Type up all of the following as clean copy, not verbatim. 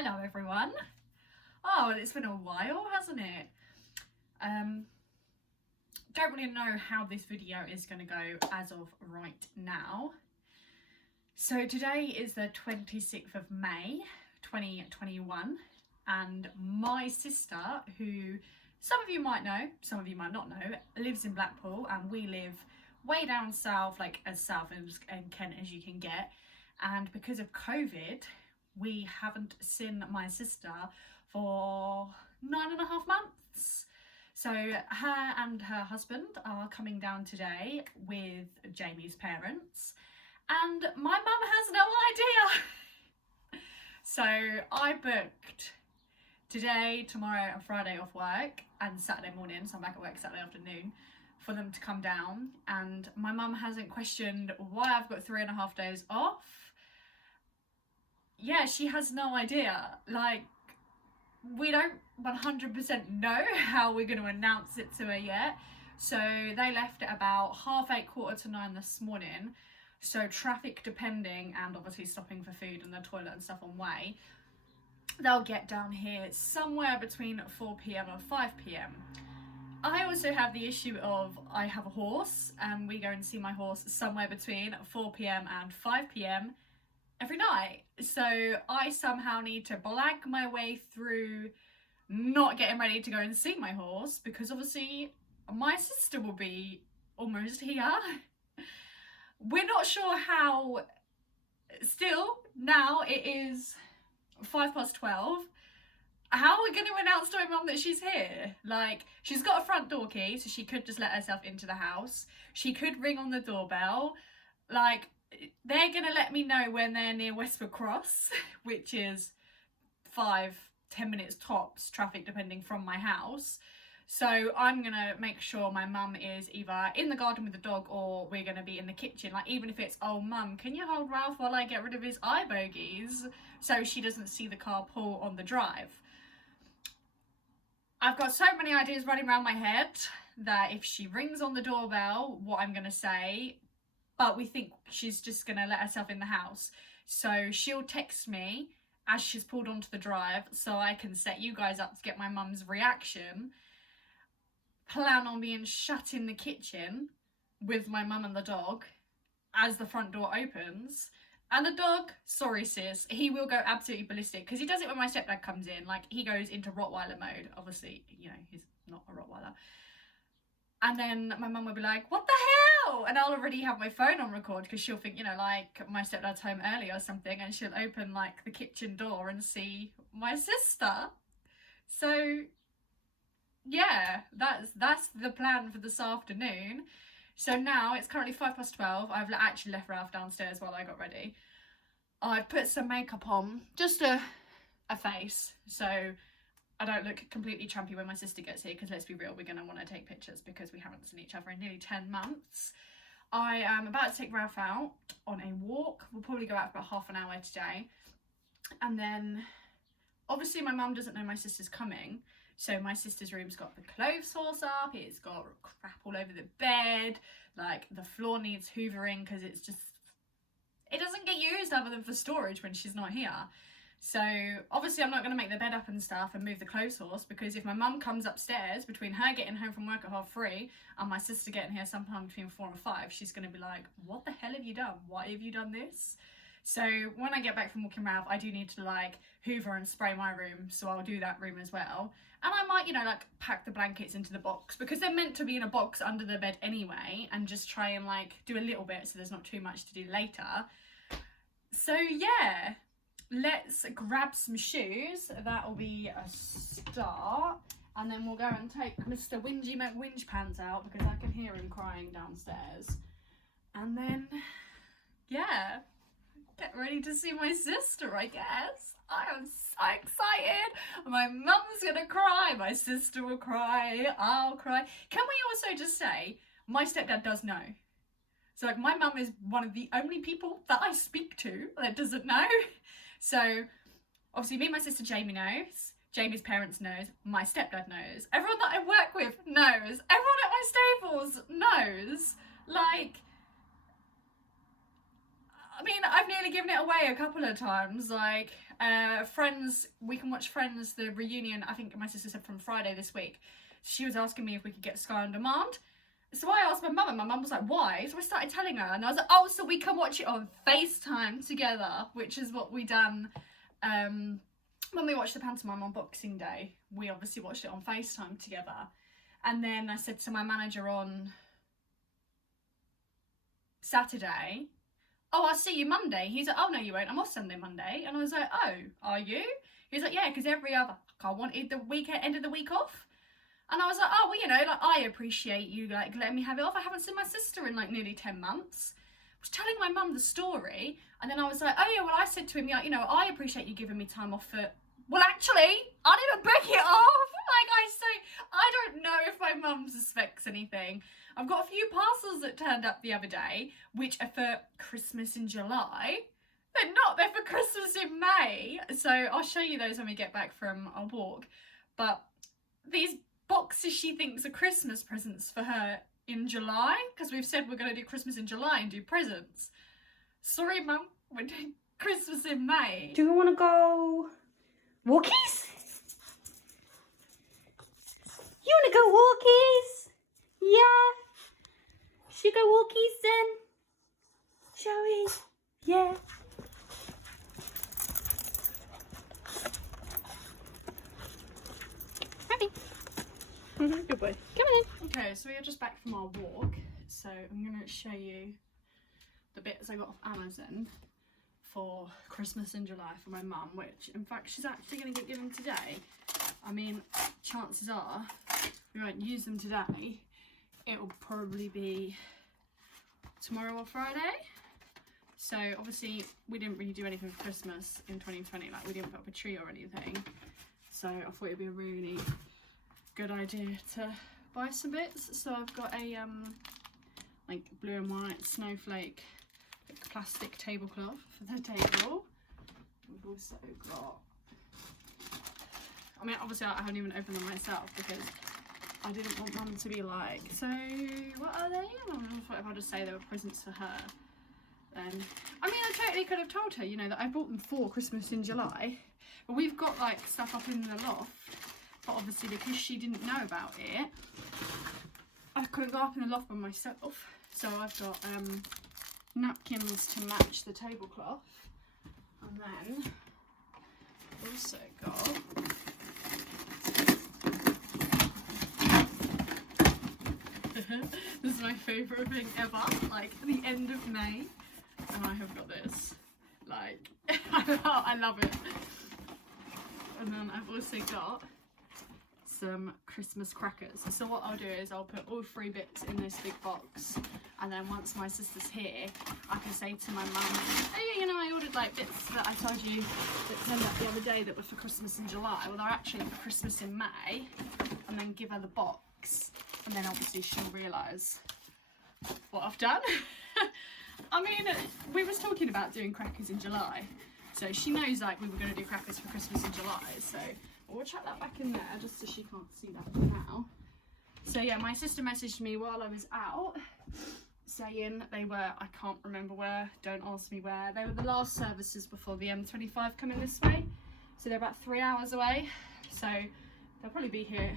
Hello everyone. Oh, it's been a while, hasn't it? Don't really know how this video is going to go as of right now. So today is the 26th of May 2021 and my sister, who some of you might know, some of you might not know, lives in Blackpool, and we live way down south, like as south in Kent as you can get. And because of COVID, we haven't seen my sister for 9.5 months. So her and her husband are coming down today with Jamie's parents, and my mum has no idea. So I booked today, tomorrow and Friday off work, and Saturday morning, so I'm back at work Saturday afternoon, for them to come down. And my mum hasn't questioned why I've got 3.5 days off. Yeah, she has no idea. Like, we don't 100% know how we're going to announce it to her yet. So they left at about 8:30, 8:45 this morning. So traffic depending, and obviously stopping for food and the toilet and stuff on way, they'll get down here somewhere between 4 p.m. and 5 p.m. I also have the issue of I have a horse, and we go and see my horse somewhere between 4 p.m. and 5 p.m. every night. So I somehow need to blag my way through not getting ready to go and see my horse, because obviously my sister will be almost here. We're not sure how. Still, now it is 12:05. How are we going to announce to my mum that she's here? Like, she's got a front door key, so she could just let herself into the house. She could ring on the doorbell. Like, they're going to let me know when they're near Westwood Cross, which is 5-10 minutes tops traffic depending from my house. So I'm going to make sure my mum is either in the garden with the dog, or we're going to be in the kitchen. Like, even if it's, oh mum, can you hold Ralph while I get rid of his eye bogies, so she doesn't see the car pull on the drive. I've got so many ideas running around my head that if she rings on the doorbell, what I'm going to say, but we think she's just going to let herself in the house. So she'll text me as she's pulled onto the drive, so I can set you guys up to get my mum's reaction. Plan on being shut in the kitchen with my mum and the dog as the front door opens. And the dog, sorry sis, he will go absolutely ballistic, because he does it when my stepdad comes in. Like, he goes into Rottweiler mode. Obviously, you know, he's not a Rottweiler. And then my mum will be like, what the hell? And I'll already have my phone on record, because she'll think, you know, like, my stepdad's home early or something, and she'll open, like, the kitchen door and see my sister. So yeah, that's the plan for this afternoon. So now it's currently 12:05. I've actually left Ralph downstairs while I got ready. I've put some makeup on, just a face, so I don't look completely trampy when my sister gets here, because let's be real, we're going to want to take pictures because we haven't seen each other in nearly 10 months. I am about to take Ralph out on a walk. We'll probably go out for about half an hour today. And then, obviously my mum doesn't know my sister's coming, so my sister's room's got the clothes horse up, it's got crap all over the bed, like the floor needs hoovering, because it doesn't get used other than for storage when she's not here. So obviously I'm not going to make the bed up and stuff and move the clothes horse, because if my mum comes upstairs between her getting home from work at 3:30 and my sister getting here sometime between 4 and 5, she's going to be like, what the hell have you done? Why have you done this? So when I get back from walking around, I do need to like hoover and spray my room, so I'll do that room as well. And I might, you know, like pack the blankets into the box, because they're meant to be in a box under the bed anyway, and just try and like do a little bit so there's not too much to do later. So yeah, let's grab some shoes. That'll be a start. And then we'll go and take Mr. Whingy McWhinge Pants out, because I can hear him crying downstairs. And then, yeah, get ready to see my sister, I guess. I am so excited. My mum's gonna cry, my sister will cry, I'll cry. Can we also just say, my stepdad does know. So like, my mum is one of the only people that I speak to that doesn't know. So obviously me and my sister Jamie knows, Jamie's parents knows, my stepdad knows, everyone that I work with knows, everyone at my stables knows. Like, I mean, I've nearly given it away a couple of times. Like, Friends, we can watch Friends, the reunion, I think my sister said from Friday this week. She was asking me if we could get Sky on Demand. So I asked my mum, and my mum was like, why? So I started telling her, and I was like, oh, so we can watch it on FaceTime together, which is what we done when we watched the pantomime on Boxing Day. We obviously watched it on FaceTime together. And then I said to my manager on Saturday, oh, I'll see you Monday. He's like, oh, no, you won't. I'm off Sunday, Monday. And I was like, oh, are you? He was like, yeah, because every other, I wanted the weekend, end of the week off. And I was like, oh, well, you know, like, I appreciate you, like, letting me have it off. I haven't seen my sister in, like, nearly 10 months. I was telling my mum the story. And then I was like, oh, yeah, well, I said to him, yeah, you know, I appreciate you giving me time off for, well, actually, I didn't book it off. Like I say, I don't know if my mum suspects anything. I've got a few parcels that turned up the other day, which are for Christmas in July. They're not, they're for Christmas in May. So I'll show you those when we get back from our walk. But these boxes she thinks are Christmas presents for her in July, because we've said we're going to do Christmas in July and do presents. Sorry, Mum, we're doing Christmas in May. Do you want to go walkies? You want to go walkies? Yeah. Should we go walkies then? Shall we? Yeah. Happy. Good boy. Come on in. Okay, so we are just back from our walk. So I'm going to show you the bits I got off Amazon for Christmas in July for my mum, which in fact she's actually going to get given today. I mean, chances are we won't use them today. It will probably be tomorrow or Friday. So obviously we didn't really do anything for Christmas in 2020, like we didn't put up a tree or anything. So I thought it'd be a really good idea to buy some bits. So I've got a like blue and white snowflake plastic tablecloth for the table. We've also got, I mean, obviously I haven't even opened them myself because I didn't want Mum to be like, so what are they? And I thought if I just say they were presents for her, then, I mean, I totally could have told her, you know, that I bought them for Christmas in July, but we've got like stuff up in the loft, but obviously because she didn't know about it, I couldn't go up in the loft by myself. So I've got napkins to match the tablecloth, and then also got this is my favourite thing ever, like the end of May, and I have got this, like I love it. And then I've also got some Christmas crackers. So what I'll do is I'll put all 3 bits in this big box, and then once my sister's here I can say to my mum, oh yeah, you know, I ordered like bits that I told you that turned up the other day that were for Christmas in July, well they're actually for Christmas in May, and then give her the box, and then obviously she'll realise what I've done. I mean, we was talking about doing crackers in July, so she knows like we were going to do crackers for Christmas in July, so we'll chuck that back in there just so she can't see that for now. So yeah, my sister messaged me while I was out saying that they were, I can't remember where, don't ask me where, they were the last services before the M25 coming this way. So they're about 3 hours away. So they'll probably be here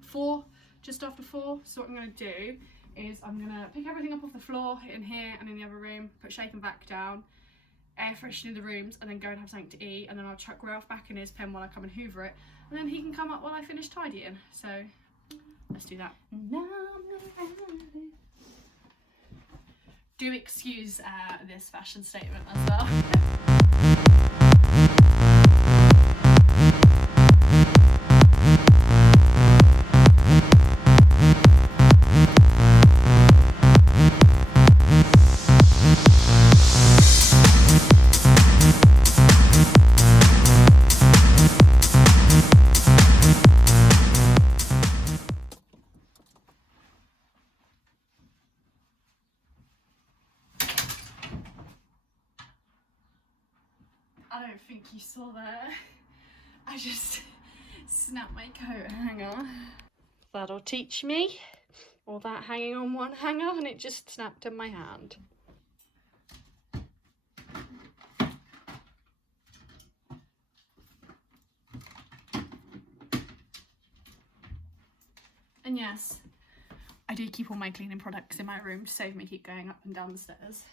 4, just after 4. So what I'm going to do is I'm going to pick everything up off the floor in here and in the other room, put Shake and Vac down, air freshen the rooms, and then go and have something to eat, and then I'll chuck Ralph back in his pen while I come and hoover it, and then he can come up while I finish tidying. So let's do that. Do excuse this fashion statement as well. I don't think you saw that. I just snapped my coat hanger. That'll teach me. Or that hanging on one hanger, and it just snapped in my hand. And yes, I do keep all my cleaning products in my room to save me keep going up and down the stairs.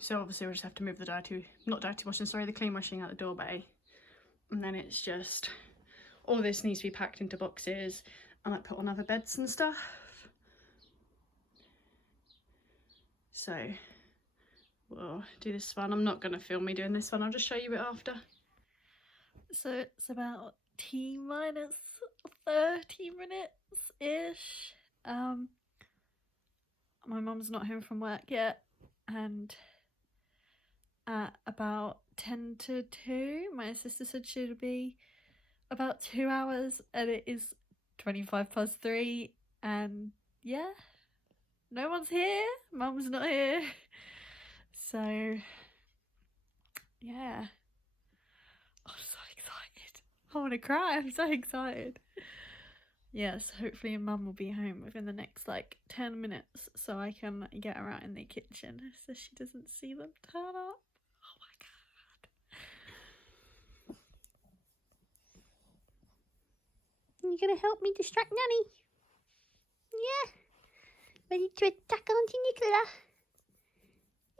So obviously we'll just have to move the the clean washing out the door bay. And then it's just, all this needs to be packed into boxes and like put on other beds and stuff. So we'll do this one. I'm not going to film me doing this one, I'll just show you it after. So it's about T-minus 30 minutes-ish. My mum's not home from work yet, and at about 10 to 2, my sister said she'd be about 2 hours, and it is 3:25, and yeah, no one's here, mum's not here, so yeah, I'm so excited, I want to cry, I'm so excited. Yes, hopefully mum will be home within the next like 10 minutes so I can get her out in the kitchen so she doesn't see them turn up. Oh my god. You gonna help me distract Nanny? Yeah. Ready to attack Auntie Nicola?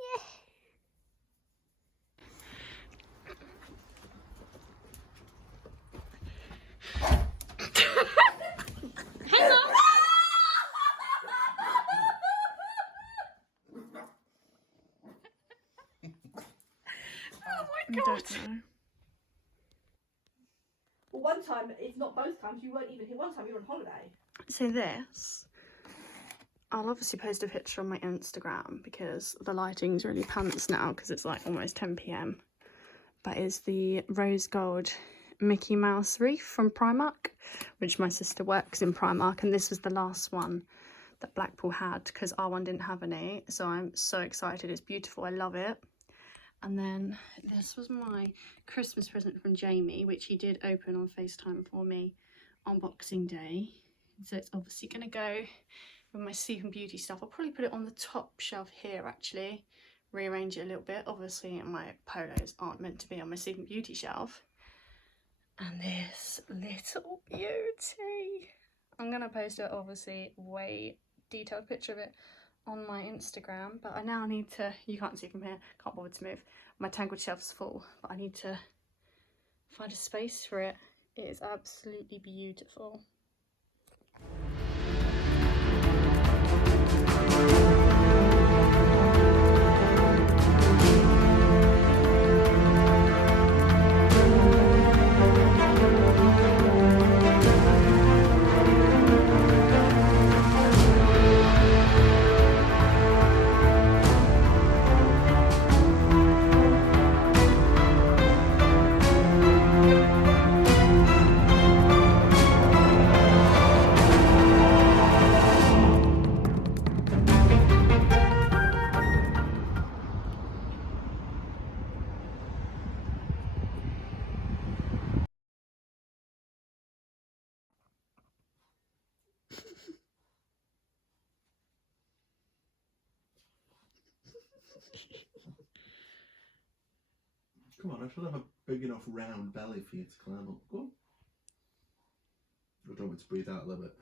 Yeah. Hang on. Oh my god. Well, one time, if not both times, you weren't even here. One time you were on holiday. So this, I'll obviously post a picture on my Instagram because the lighting's really pants now because it's like almost 10 p.m. But it's the rose gold Mickey Mouse wreath from Primark, which my sister works in Primark, and this was the last one that Blackpool had because our one didn't have any, so I'm so excited. It's beautiful, I love it. And then this was my Christmas present from Jamie, which he did open on FaceTime for me on Boxing Day. So it's obviously going to go with my Sleep and Beauty stuff. I'll probably put it on the top shelf here actually, rearrange it a little bit. Obviously my polos aren't meant to be on my Sleep and Beauty shelf. And this little beauty, I'm going to post it obviously way detailed picture of it on my Instagram, but I now need to, you can't see from here, can't bother to move, my Tangled shelf's full, but I need to find a space for it. It is absolutely beautiful. Come on, I should have a big enough round belly for you to climb up. Go on. I don't want to breathe out a little bit.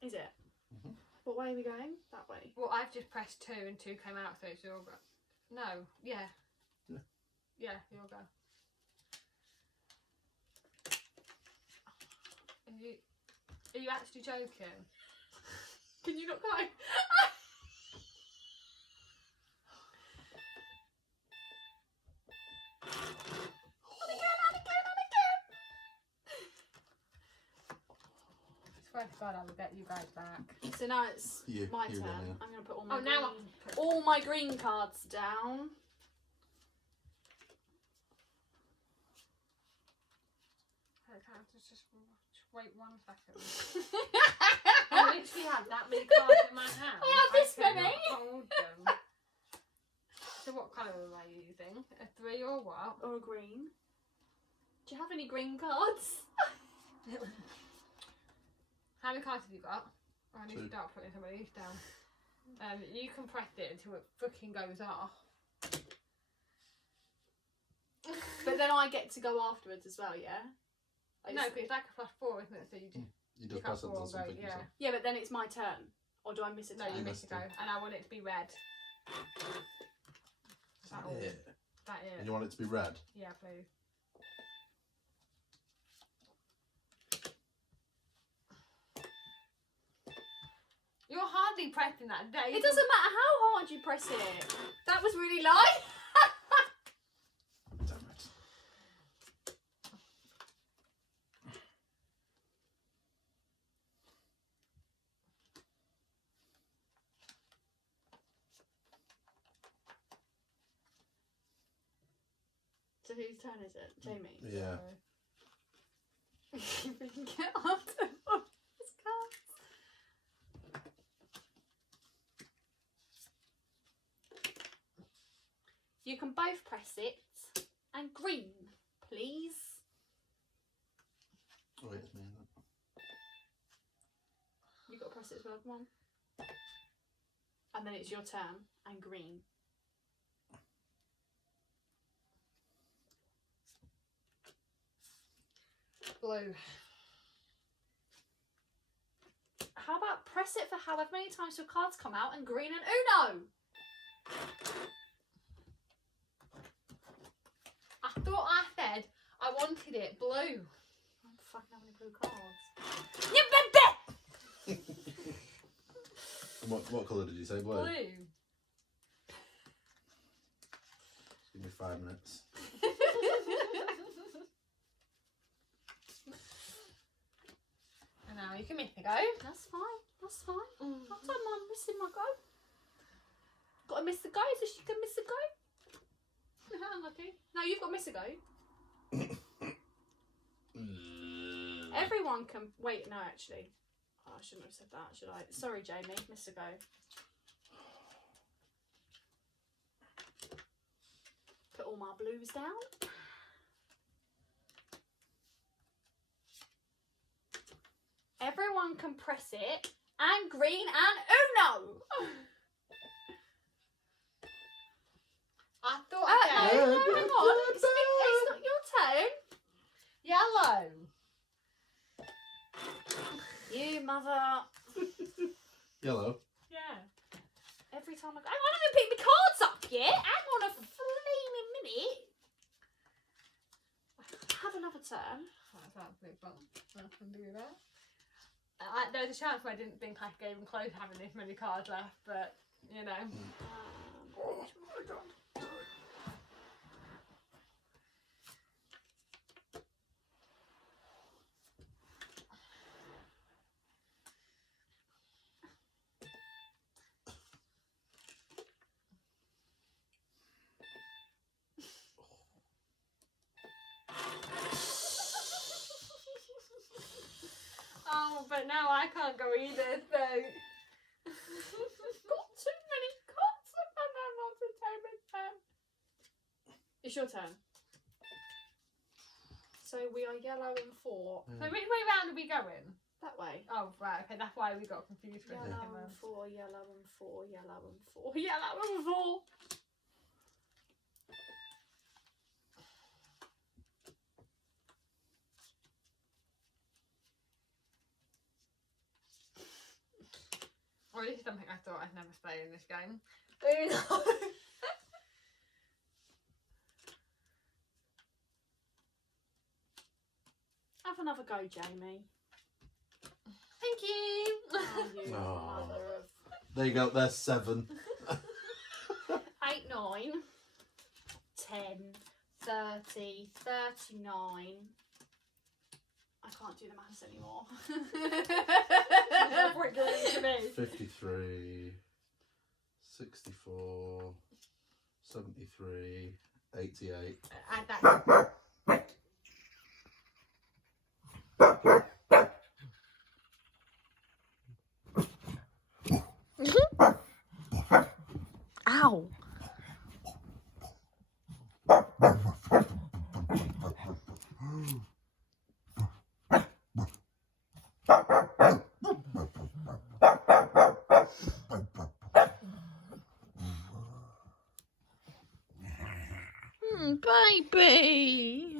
Is it? Mm-hmm. What way are we going? That way? Well, I've just pressed 2 and 2 came out, so it's your go. No, yeah. Yeah. Yeah, your go. Are you actually joking? Can you not go? swear to God, I will get you guys back. So now it's my you turn. run, yeah. I'm going to put all my Oh, now all my green cards down. Just wait 1 second. I literally have that many cards in my hand. I have this cannot many. hold them. So what colour am I using? A 3 or what? Or a green. Do you have any green cards? How many cards have you got? Oh, I need 2. to start putting some of these down. You can press it until it fucking goes off. But then I get to go afterwards as well, yeah? Like, No, but it's like a +4, isn't it? So you just You just press it until something comes yeah. up. yeah, but then it's my turn. Or do I miss a No, turn? you You miss to missed go, it. and I want it to be red. Is that all? Yeah. That And it? you want it to be red? Yeah, please. You're hardly pressing that day. It doesn't matter how hard you press it. That was really light. Damn it. So whose turn is it? Jamie? Yeah. If we can get after all his cards. You can both press it. And green, please. Oh, wait, it's me. Isn't it? You've got to press it as well, come on. And then it's your turn. And green. Blue. How about press it for however many times your cards come out and green and Uno? I thought I said I wanted it blue. I don't fucking have any blue cards. And what colour did you say? Blue? Blue. Just give me 5 minutes. And now you can miss a go. That's fine. That's fine. I don't mind missing my go. Gotta miss the go so she can miss a go. Unlucky. No, you've got to miss a go. Everyone can. Wait, no, actually. Oh, I shouldn't have said that, should I? Sorry, Jamie. Miss a go. Put all my blues down. Everyone can press it. And green and Uno. I thought No, I said hang on. It's not your turn. yellow. You mother. Yellow. Yeah. Every time I go, hang on, I haven't picked my cards up yet. Hang on a flaming minute. Have another turn. That's absolutely fun. I can do that. There was a chance where I didn't think I could even close having this many cards left, but you know. Oh my god. Oh, but now I can't go either, so. Got too many cards. I found out not to take my turn. It's your turn. So we are yellow and 4. So which way round are we going? That way. Oh, right, okay, that's why we got confused for a Yellow second. and 4, yellow and 4, yellow and 4, yellow and 4. Well, this is something I thought I'd never play in this game. Have another go, Jamie. Thank you. Oh, you Oh. mother of... There you go, there's 7. 8, 9, 10, 30, 39, I can't do the maths anymore. No point doing it to me. 53, 64, 73, 88. Add that. Ow. Baby.